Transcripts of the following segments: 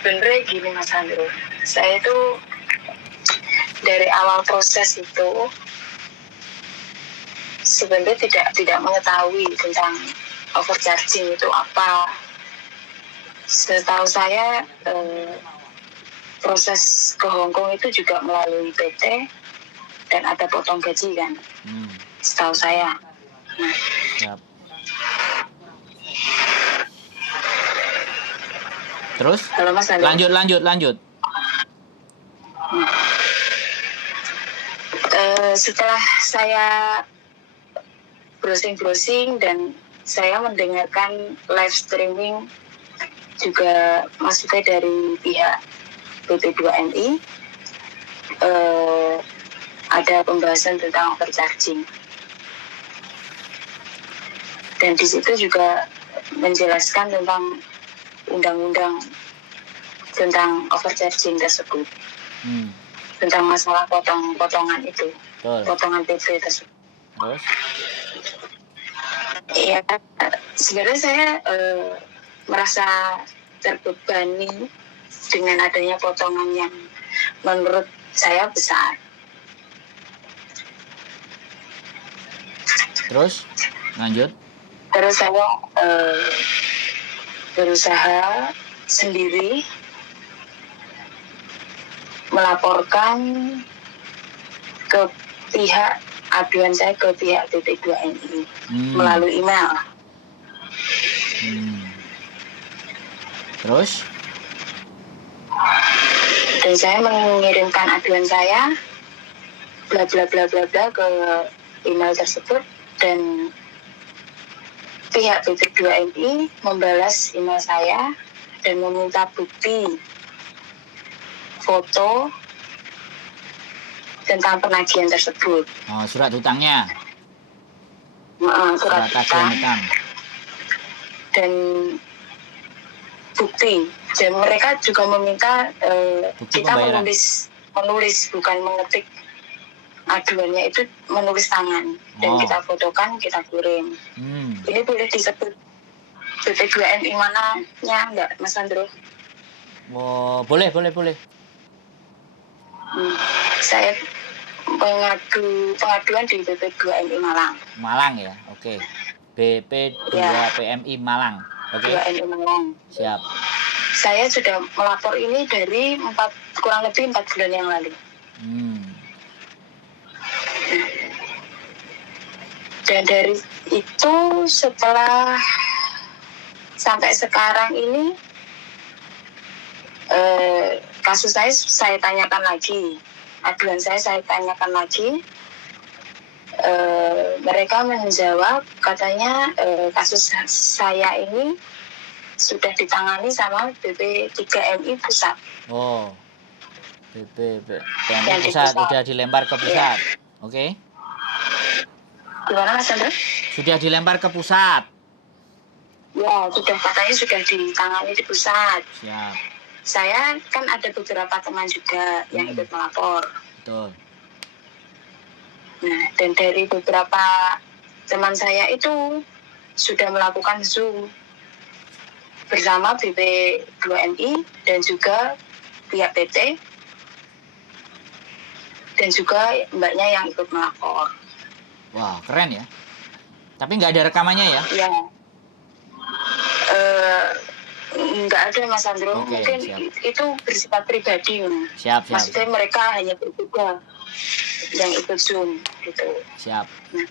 Sebenarnya gini Mas Andro, saya itu dari awal proses itu sebenarnya tidak mengetahui tentang overcharging itu apa. Setahu saya proses ke Hong Kong itu juga melalui PT dan ada potong gaji kan, setahu saya. Nah, Siap. Terus? Halo Mas Andro. Lanjut. Setelah saya browsing dan saya mendengarkan live streaming juga maksudnya dari pihak BP2MI, ada pembahasan tentang overcharging. Dan di situ juga menjelaskan tentang undang-undang tentang overcharging tersebut. Tentang masalah potongan itu. Betul. Potongan PP tersebut. Terus? Iya, sebenarnya saya merasa terbebani dengan adanya potongan yang menurut saya besar. Terus? Lanjut. Terus saya berusaha sendiri melaporkan ke pihak aduan saya ke pihak BP2MI melalui email. Terus? Dan saya mengirimkan aduan saya bla bla bla bla bla ke email tersebut dan pihak BP2MI membalas email saya dan meminta bukti foto tentang penagihan tersebut. Oh, surat hutangnya. Surat tagihan hutang. Dan bukti. Dan mereka juga meminta kita menulis bukan mengetik aduannya, itu menulis tangan dan kita fotokan, kita kirim. Ini boleh disebut BP2MI mananya enggak Mas Andro? Oh, boleh. Saya pengaduan di BP2MI Malang. Malang ya, oke. BP2PMI Malang, oke. 2MI Malang. Siap. Saya sudah melapor ini dari kurang lebih 4 bulan yang lalu. Dan dari itu setelah sampai sekarang ini kasus saya tanyakan lagi, aduan saya tanyakan lagi. Mereka menjawab katanya kasus saya ini sudah ditangani sama BP3MI pusat. Oh, BP3MI pusat sudah dilempar ke pusat, oke. Gimana Mas Andra? Sudah dilempar ke pusat. Ya, katanya sudah ditangani di pusat. Siap. Saya kan ada beberapa teman juga yang ikut melapor. Betul. Nah, dan dari beberapa teman saya itu sudah melakukan Zoom bersama BP2MI dan juga pihak PT dan juga mbaknya yang ikut melapor. Wah, keren ya. Tapi nggak ada rekamannya ya? Iya. Nggak ada Mas Andro. Oke, mungkin siap. Itu bersifat pribadi. Siap. Maksudnya mereka hanya berdua yang ikut Zoom gitu. Siap. Nah,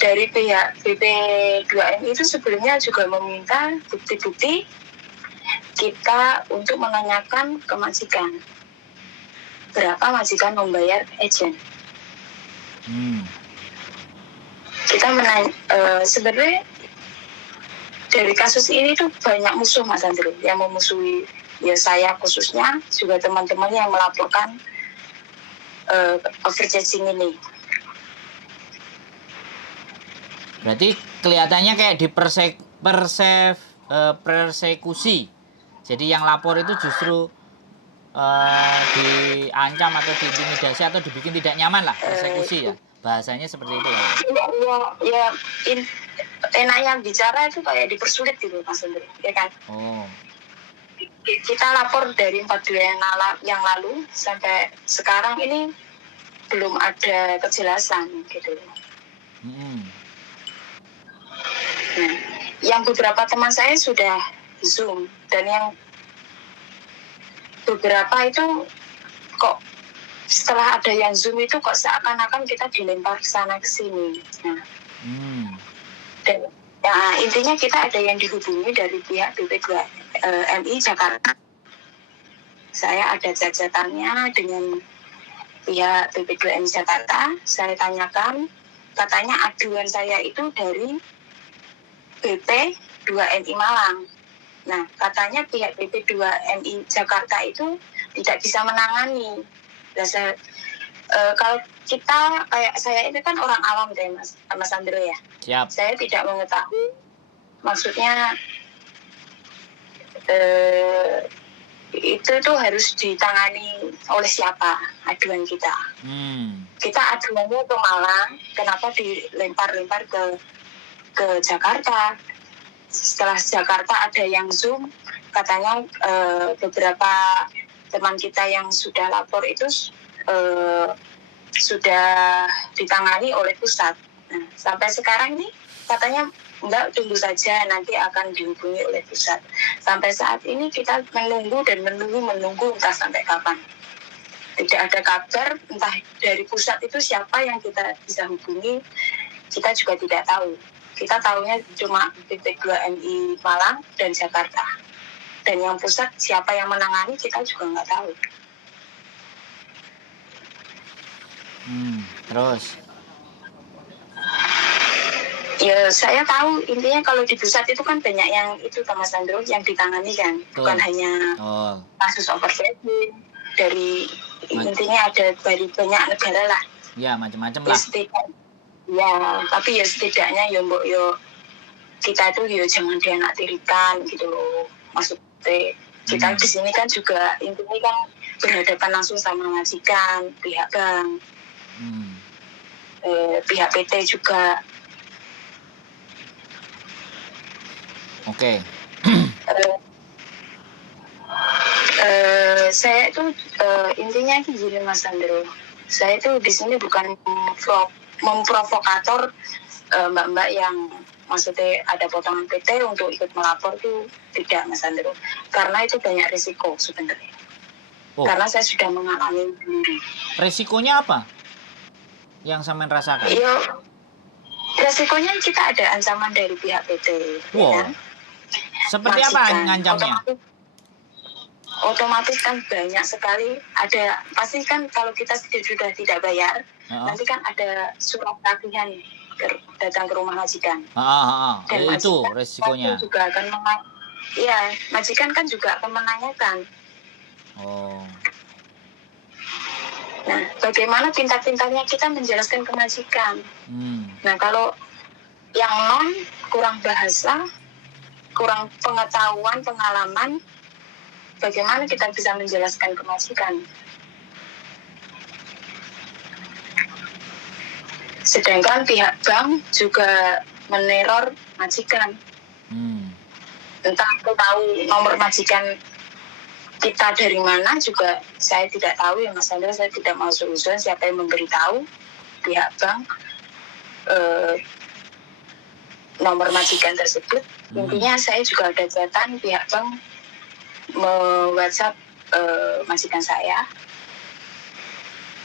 dari pihak BP2MI itu sebelumnya juga meminta bukti-bukti kita untuk menanyakan ke majikan berapa majikan membayar agent. Kita sebenarnya dari kasus ini tuh banyak musuh Mas Andro yang memusuhi ya, saya khususnya juga teman-teman yang melaporkan overcharging ini. Berarti kelihatannya kayak di persekusi. Jadi yang lapor itu justru diancam atau diintimidasi atau dibikin tidak nyaman lah, persekusi ya. Bahasanya seperti itu ya. enaknya bicara itu kayak dipersulit gitu Mas Hendro, ya kan? Oh. Kita lapor dari 4 bulan yang lalu sampai sekarang ini belum ada kejelasan gitu. Nah, yang beberapa teman saya sudah Zoom dan yang beberapa itu kok setelah ada yang Zoom itu kok seakan-akan kita dilempar ke sana ke sini. Nah, dan ya, intinya kita ada yang dihubungi dari pihak BP2MI Jakarta. Saya ada cacatannya dengan pihak BP2MI Jakarta. Saya tanyakan, katanya aduan saya itu dari BP2MI Malang. Nah, katanya pihak BP2MI Jakarta itu tidak bisa menangani. Nah, kalau kita kayak saya itu kan orang awam deh Mas Andro ya. Siap. Saya tidak mengetahui maksudnya itu tuh harus ditangani oleh siapa aduan kita. Kita aduannya ke Malang, kenapa dilempar-lempar ke Jakarta? Setelah Jakarta ada yang Zoom, katanya beberapa teman kita yang sudah lapor itu sudah ditangani oleh pusat. Nah, sampai sekarang ini katanya enggak, tunggu saja nanti akan dihubungi oleh pusat. Sampai saat ini kita menunggu entah sampai kapan. Tidak ada kabar entah dari pusat itu siapa yang kita bisa hubungi, kita juga tidak tahu. Kita tahunya cuma BP2MI Malang dan Jakarta. Dan yang pusat siapa yang menangani kita juga nggak tahu. Terus? Ya saya tahu intinya kalau di pusat itu kan banyak yang itu Mas Andro yang ditangani kan. Bukan hanya kasus oversetting, dari intinya ada dari banyak negara lah. Ya macam-macam lah. Ya tapi ya setidaknya ya mbok yo kita itu ya jangan dianaktirikan gitu loh. Maksudnya kita di sini kan juga intinya kan berhadapan langsung sama majikan, pihak bank, pihak PT juga. Oke. Saya itu intinya gini Mas Andro, saya itu di sini bukan memprovokator mbak-mbak yang maksudnya ada potongan PT untuk ikut melapor itu tidak Mas Andro, karena itu banyak risiko sebenarnya. Karena saya sudah mengalami sendiri. Risikonya apa yang sampean rasakan? Iya, resikonya kita ada ancaman dari pihak PT. Ya kan? Seperti apa ngancamnya? Otomatis kan banyak sekali, ada pasti kan kalau kita sudah tidak bayar, nanti kan ada surat tagihan datang ke rumah majikan. Dan itu resikonya. Juga akan majikan kan juga akan menanyakan. Nah, bagaimana pintar-pintarnya kita menjelaskan ke majikan. Nah, kalau yang non kurang bahasa, kurang pengetahuan, pengalaman, bagaimana kita bisa menjelaskan ke majikan? Sedangkan pihak bank juga meneror majikan. Entah aku tahu nomor majikan kita dari mana juga saya tidak tahu ya Mas Andra, saya tidak mau seusuan siapa yang memberitahu pihak bank nomor majikan tersebut. Intinya saya juga ada catatan pihak bank WhatsApp majikan saya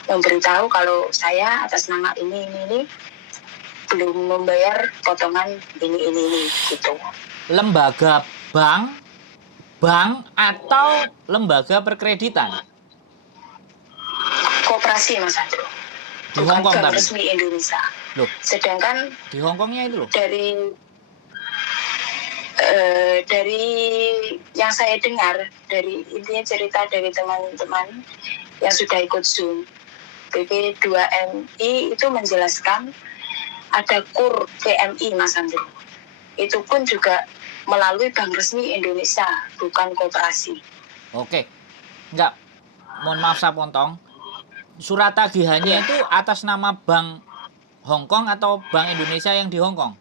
memberitahu kalau saya atas nama ini belum membayar potongan ini gitu. Lembaga bank atau lembaga perkreditan? Koperasi Mas Andro. Di Hongkong bank tapi resmi Indonesia. Loh. Sedangkan di Hongkongnya itu loh. Dari yang saya dengar, dari intinya cerita dari teman-teman yang sudah ikut Zoom, BP2MI itu menjelaskan ada KUR PMI Mas Andro. Itu pun juga melalui bank resmi Indonesia, bukan koperasi. Oke. Enggak. Mohon maaf saya potong. Surat tagihannya itu atas nama Bank Hongkong atau Bank Indonesia yang di Hongkong?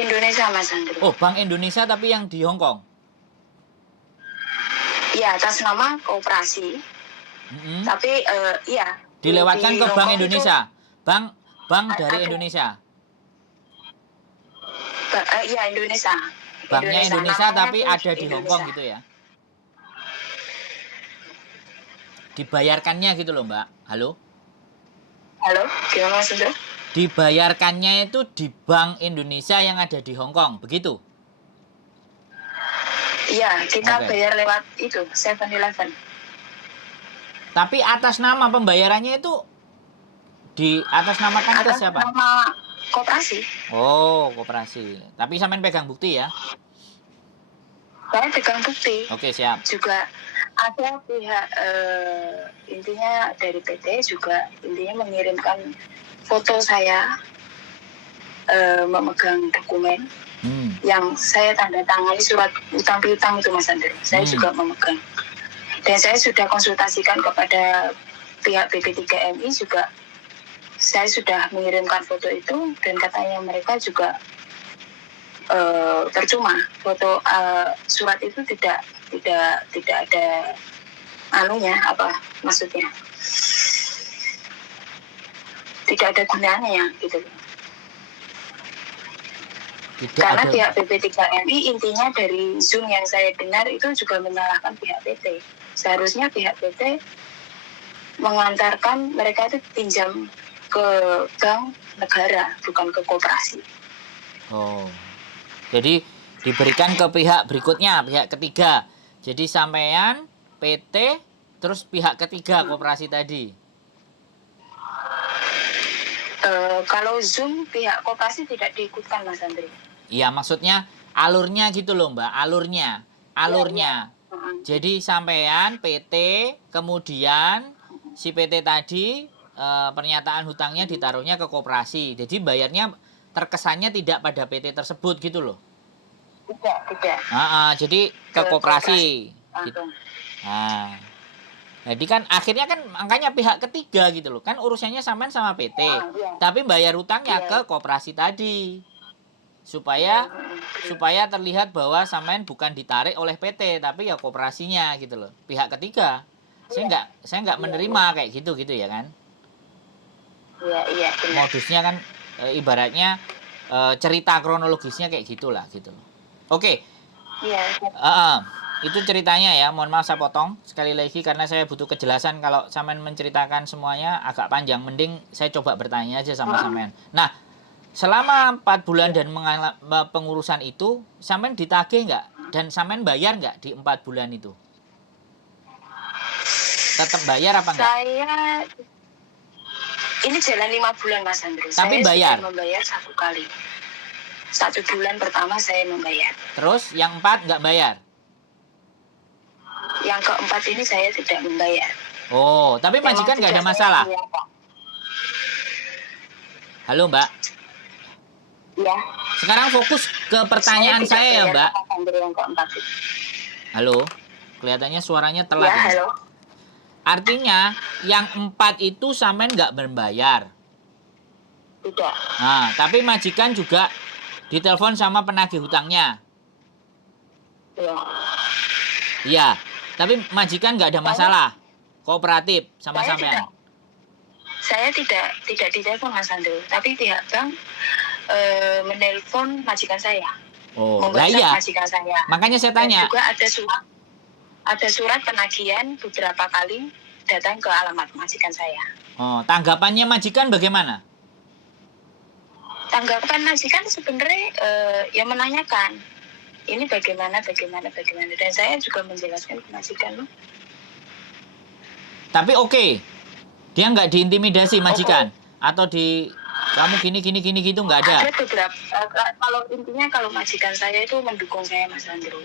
Indonesia Mas Andrew. Oh, Bank Indonesia tapi yang di Hong Kong? Iya, atas nama koperasi. Tapi iya. Dilewatkan ke Bank Indonesia. Bank dari ada, Indonesia. Iya, Indonesia. Banknya Indonesia tapi ada di Indonesia. Hong Kong gitu ya? Dibayarkannya gitu loh, Mbak. Halo? Halo, gimana Mas Andrew? Dibayarkannya itu di Bank Indonesia yang ada di Hong Kong, begitu? Iya, kita bayar lewat itu, 7-Eleven. Tapi atas nama pembayarannya itu di atas namakan ke siapa? Atas nama koperasi. Oh, koperasi. Tapi sampean pegang bukti ya? Saya pegang bukti. Oke, siap. Juga ada pihak intinya dari PT juga intinya mengirimkan foto saya memegang dokumen yang saya tanda tangani surat utang piutang itu Mas Andrew. Saya juga memegang. Dan saya sudah konsultasikan kepada pihak BP3MI juga. Saya sudah mengirimkan foto itu dan katanya mereka juga percuma foto surat itu tidak ada anunya apa maksudnya tidak ada gunanya gitu. Karena pihak BP3MI intinya dari Zoom yang saya dengar itu juga menyalahkan pihak PT. Seharusnya pihak PT mengantarkan mereka itu pinjam ke bank negara bukan ke koperasi. Oh. Jadi diberikan ke pihak berikutnya, pihak ketiga. Jadi sampean, PT, terus pihak ketiga koperasi tadi. Kalau Zoom pihak koperasi tidak diikutkan Mas Andri. Iya, maksudnya alurnya gitu loh Mbak, alurnya. Ya. Jadi sampean, PT, kemudian si PT tadi pernyataan hutangnya ditaruhnya ke koperasi. Jadi bayarnya terkesannya tidak pada PT tersebut gitu loh. Tidak. Jadi ke koperasi. Gitu. Nah, jadi kan akhirnya kan angkanya pihak ketiga gitu loh. Kan urusannya sampean sama PT. Tapi bayar hutangnya ke koperasi tadi. Supaya terlihat bahwa sampean bukan ditarik oleh PT tapi ya koperasinya gitu loh. Pihak ketiga. Saya nggak menerima kayak gitu ya kan. Iya. Modusnya kan ibaratnya cerita kronologisnya kayak gitulah gitu. Oke. Iya. Itu ceritanya ya. Mohon maaf saya potong sekali lagi karena saya butuh kejelasan. Kalau sampean menceritakan semuanya agak panjang. Mending saya coba bertanya aja sama sampean. Nah, selama 4 bulan dan pengurusan itu, sampean ditagih nggak? Dan sampean bayar nggak di 4 bulan itu? Tetap bayar apa enggak? Saya ini jalan 5 bulan Mas Andrew. Tapi saya bayar? Sudah membayar 1 kali. 1 bulan pertama saya membayar. Terus yang 4 nggak bayar? Yang keempat ini saya tidak membayar. Oh, tapi majikan nggak ada masalah? Halo Mbak? Ya. Sekarang fokus ke pertanyaan saya ya Mbak. Yang keempat. Halo? Kelihatannya suaranya telat. Ya, halo. Artinya yang 4 itu sampean nggak membayar? Tidak. Nah, tapi majikan juga ditelepon sama penagih hutangnya? Iya. Iya, tapi majikan nggak ada masalah? Kooperatif sama sampean? Saya tidak ditelepon Mas Andrew, tapi pihak bank menelpon majikan saya. Oh, lah iya. Majikan saya. Makanya saya tanya. Dan juga ada surat penagihan beberapa kali datang ke alamat majikan saya. Oh, tanggapannya majikan bagaimana? Tanggapan majikan sebenarnya yang menanyakan ini bagaimana dan saya juga menjelaskan ke majikan. Tapi oke. Dia nggak diintimidasi majikan atau di kamu gini gitu nggak ada. Ada beberapa kalau majikan saya itu mendukung saya Mas Andrew.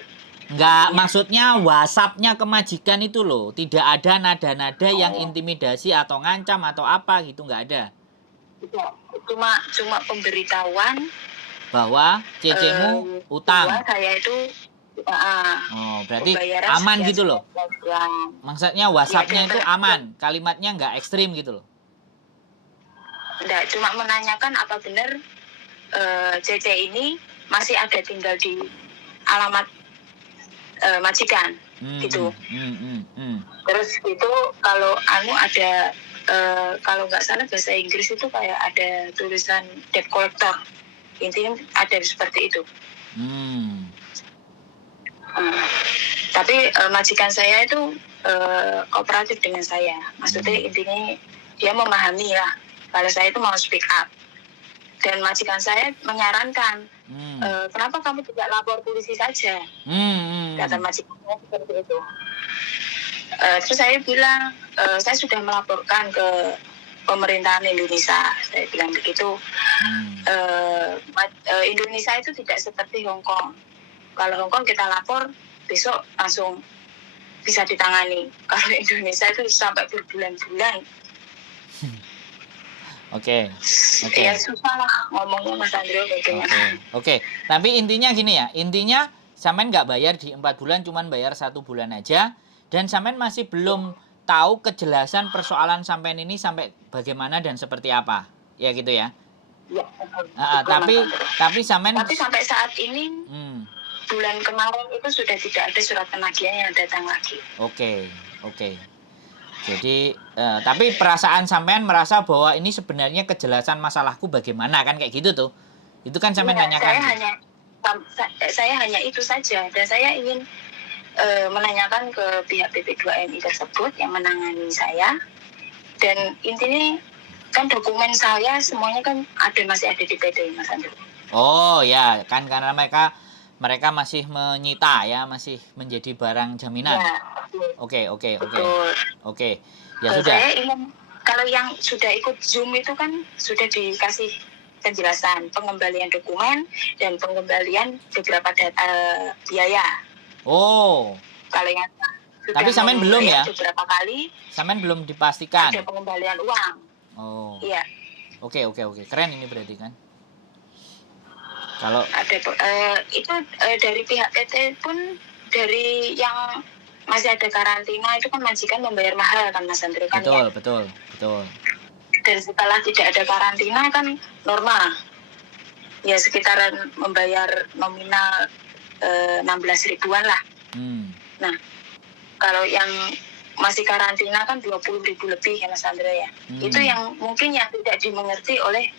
Nggak, maksudnya WhatsApp-nya ke majikan itu loh, tidak ada nada-nada yang intimidasi atau ngancam atau apa gitu, nggak ada. Tidak, cuma pemberitahuan bahwa CC-mu utang. Bahwa saya itu berarti aman gitu loh. Maksudnya WhatsApp-nya itu aman, kalimatnya nggak ekstrim gitu loh. Enggak, cuma menanyakan apa benar CC ini masih ada tinggal di alamat majikan gitu. Terus itu kalau ada kalau nggak salah bahasa Inggris itu kayak ada tulisan debt collector, intinya ada seperti itu. Tapi majikan saya itu kooperatif dengan saya, maksudnya intinya dia memahami lah kalau saya itu mau speak up. Dan majikan saya menyarankan, kenapa kamu tidak lapor polisi saja? Kata majikan saya seperti itu. Terus saya bilang, saya sudah melaporkan ke pemerintahan Indonesia, saya bilang begitu. Indonesia itu tidak seperti Hong Kong. Kalau Hong Kong kita lapor, besok langsung bisa ditangani. Kalau Indonesia itu sampai berbulan-bulan. Oke. Ya susah lah ngomongnya Mas Andro bagaimana. Oke. Tapi intinya gini ya, intinya sampean nggak bayar di 4 bulan, cuman bayar 1 bulan aja, dan sampean masih belum tahu kejelasan persoalan sampean ini sampai bagaimana dan seperti apa, ya gitu ya. Ya, tapi sampean. Tapi sampai saat ini bulan kemarin itu sudah tidak ada surat penagihan yang datang lagi. Oke. Jadi, tapi perasaan sampean merasa bahwa ini sebenarnya kejelasan masalahku bagaimana, kan kayak gitu tuh. Itu kan sampean tanyakan. Saya hanya itu saja, dan saya ingin menanyakan ke pihak BP2MI tersebut yang menangani saya. Dan intinya kan dokumen saya semuanya kan masih ada di PT, Mas Andro. Oh ya, kan karena mereka masih menyita ya, masih menjadi barang jaminan. Ya. Oke. Ya sudah. Saya ingin, kalau yang sudah ikut Zoom itu kan sudah dikasih penjelasan pengembalian dokumen dan pengembalian beberapa biaya. Oh. Kalau yang tapi sampean belum ya? Beberapa kali. Sampean belum dipastikan. Ada pengembalian uang. Oh. Iya. Oke. Keren ini berarti kan. Kalau ada itu dari pihak PT pun, dari yang masih ada karantina itu kan majikan membayar mahal kan Mas Andro kan. Betul. Dan setelah tidak ada karantina kan normal. Ya sekitaran membayar nominal 16 ribuan lah. Nah, kalau yang masih karantina kan 20 ribu lebih ya Mas Andro ya. Itu yang mungkin yang tidak dimengerti oleh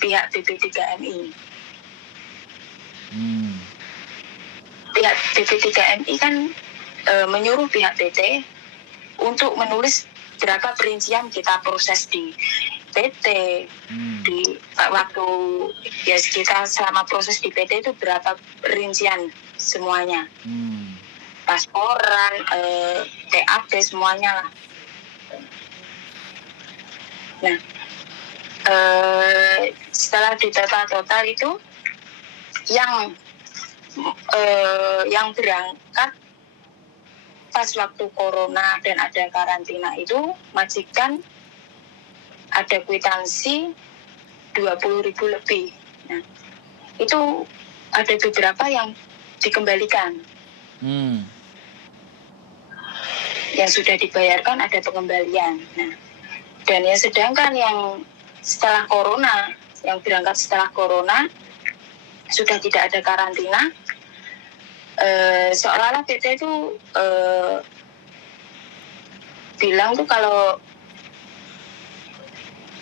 pihak BP3MI. Pihak BP3MI kan menyuruh pihak PT untuk menulis berapa perincian kita proses di PT, di waktu ya sekitar selama proses di PT itu berapa perincian semuanya, pasporan, TAP semuanya lah. Nah, setelah di total itu yang berangkat pas waktu corona dan ada karantina itu majikan ada kwitansi 20 ribu lebih. Nah, itu ada beberapa yang dikembalikan. Yang sudah dibayarkan ada pengembalian. Nah, dan yang sedangkan yang setelah corona, yang berangkat setelah corona sudah tidak ada karantina, seolah-olah PT itu bilang tuh kalau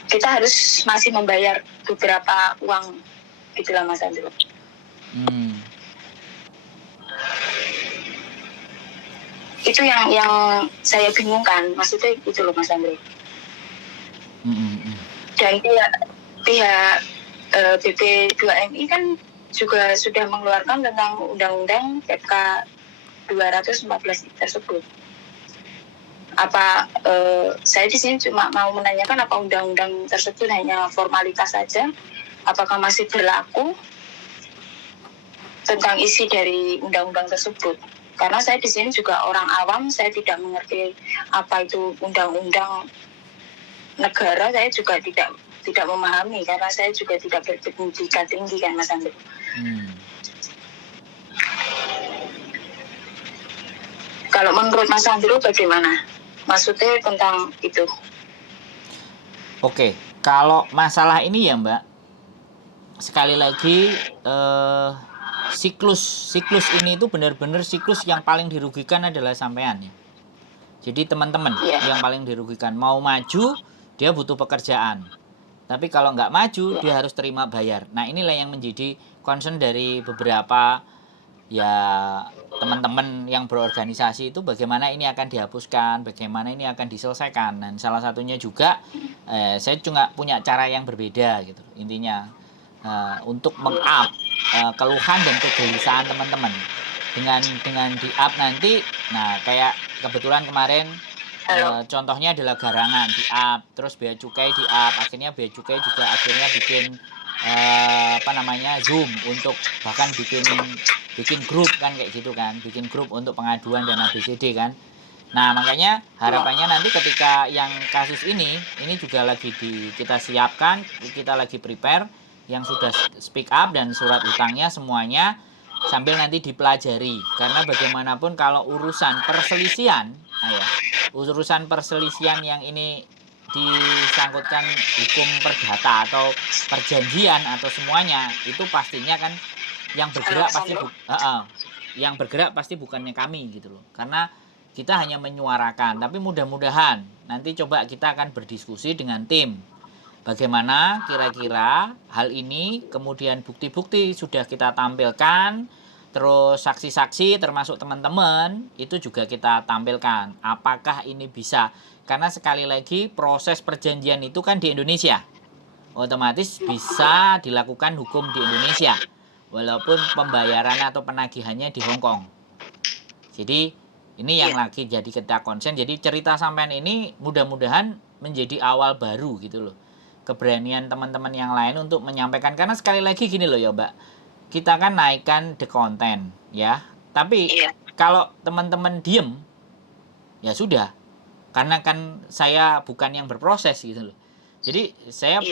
kita harus masih membayar beberapa uang gitulah Mas Andro. Itu yang saya bingungkan, maksudnya gitu loh Mas Andro. Dan pihak BP2MI kan juga sudah mengeluarkan tentang Undang-Undang PK 214 tersebut. Apa saya di sini cuma mau menanyakan apa undang-undang tersebut hanya formalitas saja, apakah masih berlaku tentang isi dari undang-undang tersebut? Karena saya di sini juga orang awam, saya tidak mengerti apa itu undang-undang negara, saya juga tidak memahami karena saya juga tidak berpendidikan tinggi kan Mas Andro. Kalau menurut Mas Andro bagaimana? Maksudnya tentang itu? Oke, kalau masalah ini ya Mbak, sekali lagi siklus ini itu benar-benar siklus yang paling dirugikan adalah sampean ya. Jadi teman-teman yang paling dirugikan, mau maju dia butuh pekerjaan. Tapi kalau nggak maju dia harus terima bayar. Nah inilah yang menjadi concern dari beberapa ya teman-teman yang berorganisasi itu, bagaimana ini akan dihapuskan, bagaimana ini akan diselesaikan. Dan salah satunya juga saya juga punya cara yang berbeda gitu intinya, untuk meng-up keluhan dan kegelisahan teman-teman dengan di-up nanti. Nah kayak kebetulan kemarin contohnya adalah garangan di-up, terus bea cukai di-up, akhirnya bea cukai juga akhirnya bikin Zoom untuk bahkan bikin grup kan kayak gitu kan, bikin grup untuk pengaduan dan ABCD kan. Nah makanya harapannya nanti ketika yang kasus ini juga lagi kita siapkan, kita lagi prepare yang sudah speak up dan surat utangnya semuanya sambil nanti dipelajari, karena bagaimanapun kalau urusan perselisihan, urusan perselisihan yang ini disangkutkan hukum perdata atau perjanjian atau semuanya, itu pastinya kan yang bergerak pasti bukannya kami gitu loh, karena kita hanya menyuarakan. Tapi mudah-mudahan nanti coba kita akan berdiskusi dengan tim bagaimana kira-kira hal ini, kemudian bukti-bukti sudah kita tampilkan, terus saksi-saksi termasuk teman-teman itu juga kita tampilkan. Apakah ini bisa? Karena sekali lagi proses perjanjian itu kan di Indonesia, otomatis bisa dilakukan hukum di Indonesia walaupun pembayaran atau penagihannya di Hong Kong. Jadi ini yang lagi jadi kita konsen. Jadi cerita sampean ini mudah-mudahan menjadi awal baru gitu loh, keberanian teman-teman yang lain untuk menyampaikan. Karena sekali lagi gini loh ya Mbak, kita kan naikkan the content ya, tapi kalau teman-teman diem ya sudah, karena kan saya bukan yang berproses gitu loh. Jadi saya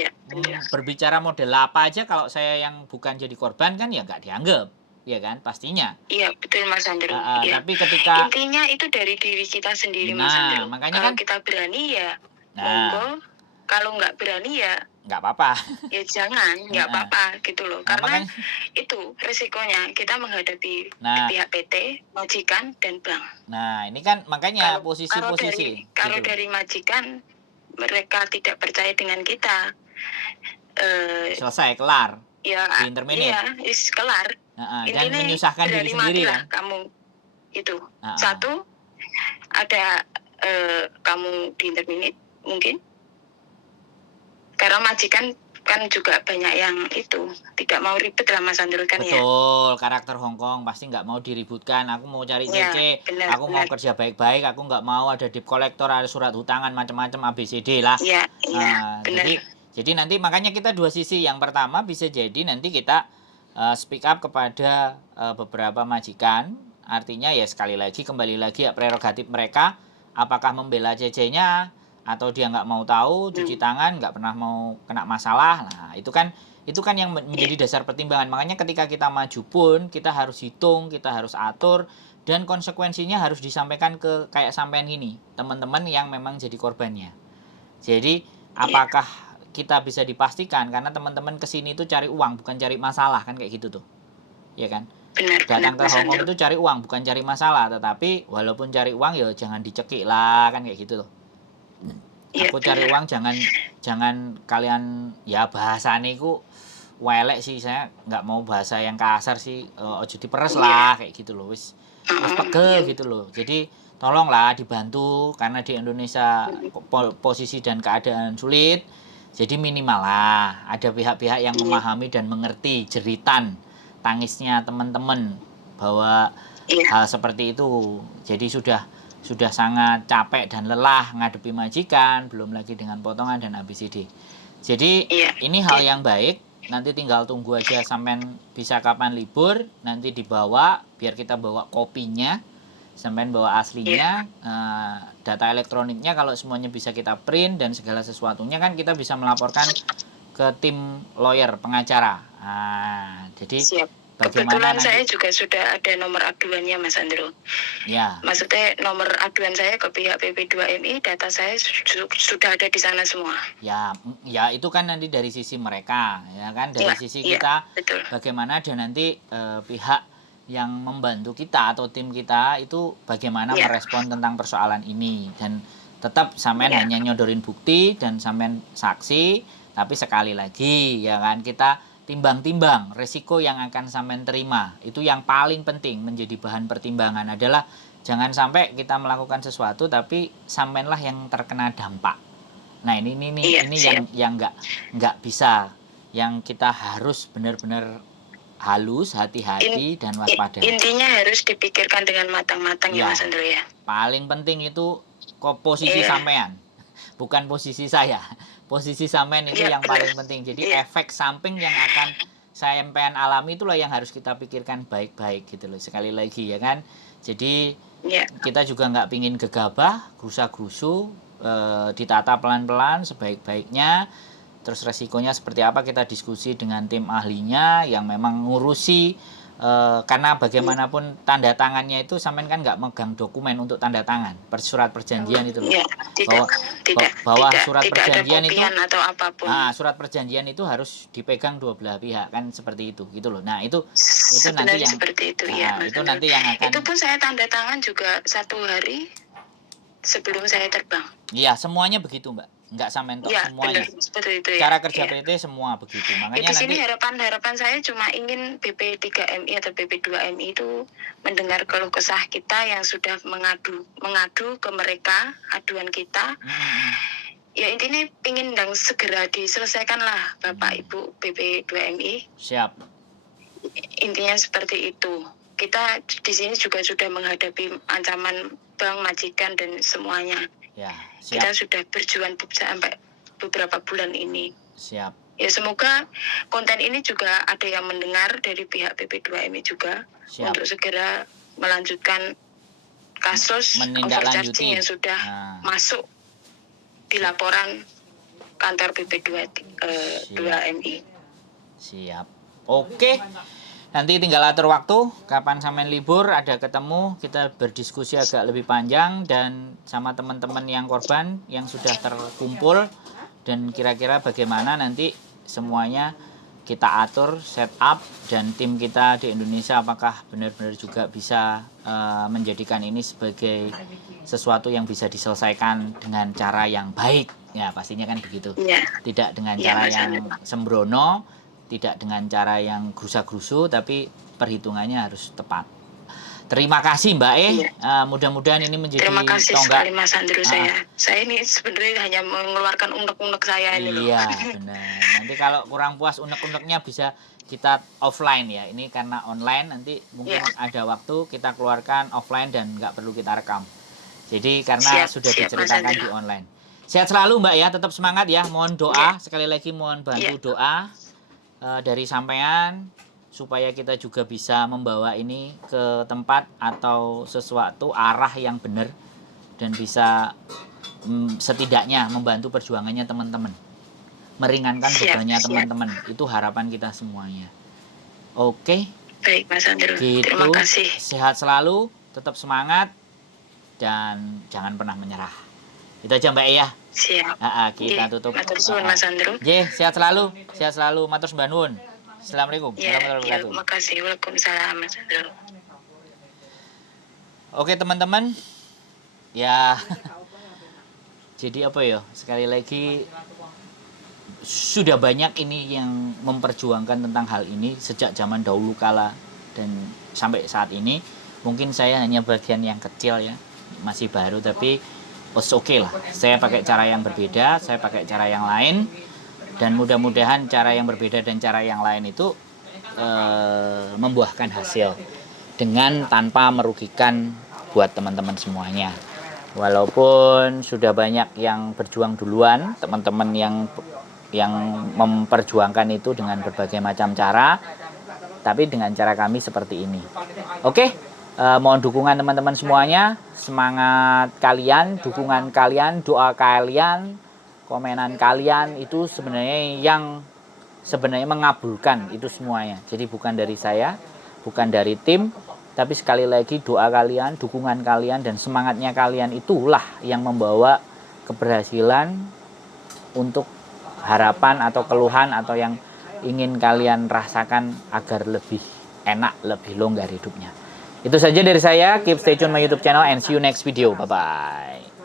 berbicara model apa aja, kalau saya yang bukan jadi korban kan ya nggak dianggap, ya kan pastinya. Iya betul Mas Andrew. Tapi ketika intinya itu dari diri kita sendiri Mas Andrew. Makanya kalau kan kita berani ya monggo, kalau nggak berani ya nggak apa-apa. Ya jangan, nggak apa-apa gitu loh. Karena itu resikonya kita menghadapi pihak PT, majikan dan bank. Nah ini kan makanya posisi-posisi. Kalau dari majikan mereka tidak percaya dengan kita, selesai, kelar. Ya, iya, kelar. Dan menyusahkan diri sendiri kan. Kamu itu satu ada kamu di interminate mungkin, karena majikan kan juga banyak yang itu tidak mau ribet lah Mas Andrew kan. Betul, karakter Hongkong pasti nggak mau diributkan. Aku mau cari CC, aku mau kerja baik-baik, aku nggak mau ada debt collector, ada surat hutangan macam-macam ABCD lah. Jadi nanti makanya kita dua sisi. Yang pertama bisa jadi nanti kita speak up kepada beberapa majikan. Artinya ya sekali lagi kembali lagi ya prerogatif mereka, apakah membela CC-nya atau dia nggak mau tahu, cuci tangan, nggak pernah mau kena masalah. Nah itu kan yang menjadi dasar pertimbangan. Makanya ketika kita maju pun kita harus hitung, kita harus atur, dan konsekuensinya harus disampaikan ke kayak sampean gini, teman-teman yang memang jadi korbannya. Jadi apakah kita bisa dipastikan, karena teman-teman kesini itu cari uang bukan cari masalah kan kayak gitu tuh, ya kan? Datang ke Hongkong itu cari uang bukan cari masalah, tetapi walaupun cari uang ya jangan dicekik lah kan kayak gitu tuh. Aku cari uang jangan kalian ya bahasane ku welek sih, saya nggak mau bahasa yang kasar sih, ojo diperes lah kayak gitu loh, wis pegel gitu loh. Jadi tolonglah dibantu, karena di Indonesia posisi dan keadaan sulit, jadi minimal lah ada pihak-pihak yang memahami dan mengerti jeritan tangisnya teman-teman bahwa hal seperti itu. Jadi sudah sangat capek dan lelah ngadepi majikan, belum lagi dengan potongan dan ABCD. Jadi ini hal yang baik. Nanti tinggal tunggu aja sampean bisa kapan libur, nanti dibawa, biar kita bawa kopinya, sampean bawa aslinya, data elektroniknya kalau semuanya bisa kita print dan segala sesuatunya kan kita bisa melaporkan ke tim lawyer pengacara. Jadi Kebetulan saya juga sudah ada nomor aduannya Mas Andro. Ya. Maksudnya nomor aduan saya ke pihak PP2MI, data saya sudah ada di sana semua. Ya itu kan nanti dari sisi mereka, ya kan, dari sisi kita, betul. Bagaimana dan nanti pihak yang membantu kita atau tim kita itu bagaimana merespon tentang persoalan ini, dan tetap sampean hanya nyodorin bukti dan sampean saksi, tapi sekali lagi ya kan kita timbang-timbang resiko yang akan sampean terima. Itu yang paling penting menjadi bahan pertimbangan adalah jangan sampai kita melakukan sesuatu tapi sampeanlah yang terkena dampak. Nah ini yang nggak bisa, yang kita harus benar-benar halus, hati-hati dan waspada. Intinya harus dipikirkan dengan matang-matang ya Mas Andro ya. Paling penting itu posisi sampean, bukan posisi saya. Posisi sampean itu yang paling penting. Jadi efek samping yang akan sampean alami itulah yang harus kita pikirkan baik-baik gitu loh. Sekali lagi ya kan. Jadi kita juga nggak pingin gegabah, gerusa-gerusu, ditata pelan-pelan sebaik-baiknya. Terus resikonya seperti apa kita diskusi dengan tim ahlinya yang memang ngurusi, karena bagaimanapun tanda tangannya itu sampean kan nggak megang dokumen untuk tanda tangan surat perjanjian itu loh. Bahwa surat perjanjian itu atau apapun. Surat perjanjian itu harus dipegang dua belah pihak kan, seperti itu gitu loh. Nah itu nanti yang seperti itu itu nanti yang akan. Itu pun saya tanda tangan juga 1 hari sebelum saya terbang. Iya, semuanya begitu, Mbak. Nggak sampai entok semuanya. Benar, seperti itu ya. Cara kerja PT semua begitu. Makanya di sini harapan saya cuma ingin BP3MI atau BP2MI itu mendengar keluh kesah kita yang sudah mengadu ke mereka, aduan kita. Ya intinya ingin segera diselesaikan lah Bapak Ibu BP2MI. Siap. Intinya seperti itu. Kita di sini juga sudah menghadapi ancaman bank, majikan dan semuanya. Ya, siap. Kita sudah berjuang sampai beberapa bulan ini. Siap. Ya semoga konten ini juga ada yang mendengar dari pihak PP2MI juga. Siap. Untuk segera melanjutkan kasus overcharging yang sudah masuk di laporan kantor PP2MI. Siap. Oke. Nanti tinggal atur waktu, kapan sampean libur, ada ketemu, kita berdiskusi agak lebih panjang dan sama teman-teman yang korban yang sudah terkumpul, dan kira-kira bagaimana nanti semuanya kita atur, set up, dan tim kita di Indonesia apakah benar-benar juga bisa menjadikan ini sebagai sesuatu yang bisa diselesaikan dengan cara yang baik. Ya pastinya kan begitu. Tidak dengan cara yang sembrono, tidak dengan cara yang gerusa-gerusu, tapi perhitungannya harus tepat. Terima kasih Mbak mudah-mudahan ini menjadi tonggak. Terima kasih sekali Mas Andro. Saya ini sebenarnya hanya mengeluarkan unek-unek saya ini loh. Iya benar. Nanti kalau kurang puas unek-uneknya bisa kita offline ya. Ini karena online, nanti mungkin ada waktu kita keluarkan offline dan nggak perlu kita rekam. Jadi karena sudah diceritakan di online. Sehat selalu Mbak ya, tetap semangat ya. Mohon doa, sekali lagi mohon bantu doa dari sampean supaya kita juga bisa membawa ini ke tempat atau sesuatu arah yang benar dan bisa setidaknya membantu perjuangannya teman-teman, meringankan bebannya teman-teman. Itu harapan kita semuanya. Oke. Baik Mas Andro. Gitu. Terima kasih. Sehat selalu, tetap semangat dan jangan pernah menyerah. Itu aja Mbak ya. Siap. Kita tutup. Matur suwun Mas Andro. Sehat selalu, sehat selalu. Matur sembah nuwun. Assalamualaikum warahmatullahi wabarakatuh. Terima kasih. Waalaikumsalam Mas Andro. Oke teman-teman. Ya. Jadi apa ya? Sekali lagi sudah banyak ini yang memperjuangkan tentang hal ini sejak zaman dahulu kala dan sampai saat ini. Mungkin saya hanya bagian yang kecil ya. Masih baru tapi oke lah, saya pakai cara yang berbeda, saya pakai cara yang lain, dan mudah-mudahan cara yang berbeda dan cara yang lain itu membuahkan hasil dengan tanpa merugikan buat teman-teman semuanya. Walaupun sudah banyak yang berjuang duluan, teman-teman yang memperjuangkan itu dengan berbagai macam cara, tapi dengan cara kami seperti ini. Oke. Mohon dukungan teman-teman semuanya, semangat kalian, dukungan kalian, doa kalian, komenan kalian itu sebenarnya yang sebenarnya mengabulkan itu semuanya. Jadi bukan dari saya, bukan dari tim, tapi sekali lagi doa kalian, dukungan kalian, dan semangatnya kalian itulah yang membawa keberhasilan untuk harapan atau keluhan atau yang ingin kalian rasakan agar lebih enak, lebih longgar hidupnya. Itu saja dari saya. Keep stay tune my YouTube channel and see you next video. Bye-bye.